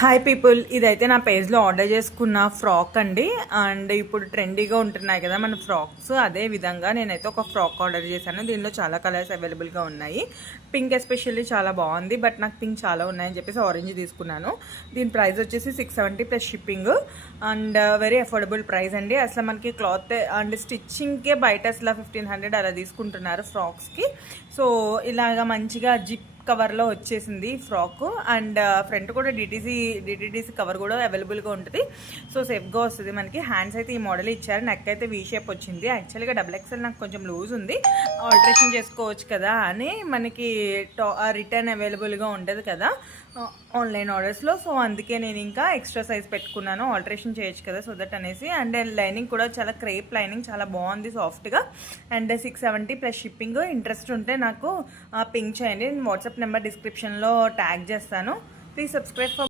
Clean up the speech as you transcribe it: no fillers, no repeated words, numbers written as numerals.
Hi people, ఇదైతే నా పేజ్లో ఆర్డర్ చేసుకున్న ఫ్రాక్ అండి. అండ్ ఇప్పుడు ట్రెండీగా ఉంటున్నాయి కదా మన ఫ్రాక్స్, అదే విధంగా నేనైతే ఒక ఫ్రాక్ ఆర్డర్ చేశాను. దీనిలో చాలా కలర్స్ అవైలబుల్గా ఉన్నాయి. పింక్ ఎస్పెషల్లీ చాలా బాగుంది, బట్ నాకు పింక్ చాలా ఉన్నాయని చెప్పేసి ఆరెంజ్ తీసుకున్నాను. దీని ప్రైస్ వచ్చేసి 670 plus shipping and very affordable price అండి. అసలు మనకి క్లాత్ అండ్ స్టిచ్చింగ్కే బయట అసలు 1500 అలా తీసుకుంటున్నారు ఫ్రాక్స్కి. సో ఇలాగా మంచిగా జిప్ కవర్లో వచ్చేసింది ఫ్రాక్. అండ్ ఫ్రంట్ కూడా డిటిడిసి కవర్ కూడా అవైలబుల్గా ఉంటుంది. సో సేఫ్గా వస్తుంది మనకి. హ్యాండ్స్ అయితే ఈ మోడల్ ఇచ్చారు. నెక్ అయితే వీ షేప్ వచ్చింది. యాక్చువల్గా XXL నాకు కొంచెం లూజ్ ఉంది, ఆల్టరేషన్ చేసుకోవచ్చు కదా అని మనకి రిటర్న్ అవైలబుల్గా ఉంటుంది కదా ఆన్లైన్ ఆర్డర్స్లో. సో అందుకే నేను ఇంకా ఎక్స్ట్రా సైజ్ పెట్టుకున్నాను, ఆల్టరేషన్ చేయొచ్చు కదా సో దట్ అనేసి. అండ్ లైనింగ్ కూడా చాలా క్రేప్ లైనింగ్, చాలా బాగుంది సాఫ్ట్గా. And 670 plus shipping. ఇంట్రెస్ట్ ఉంటే నాకు పింక్ చేయండి. నేను వాట్సాప్ నెంబర్ డిస్క్రిప్షన్లో ట్యాగ్ చేస్తాను. Please subscribe for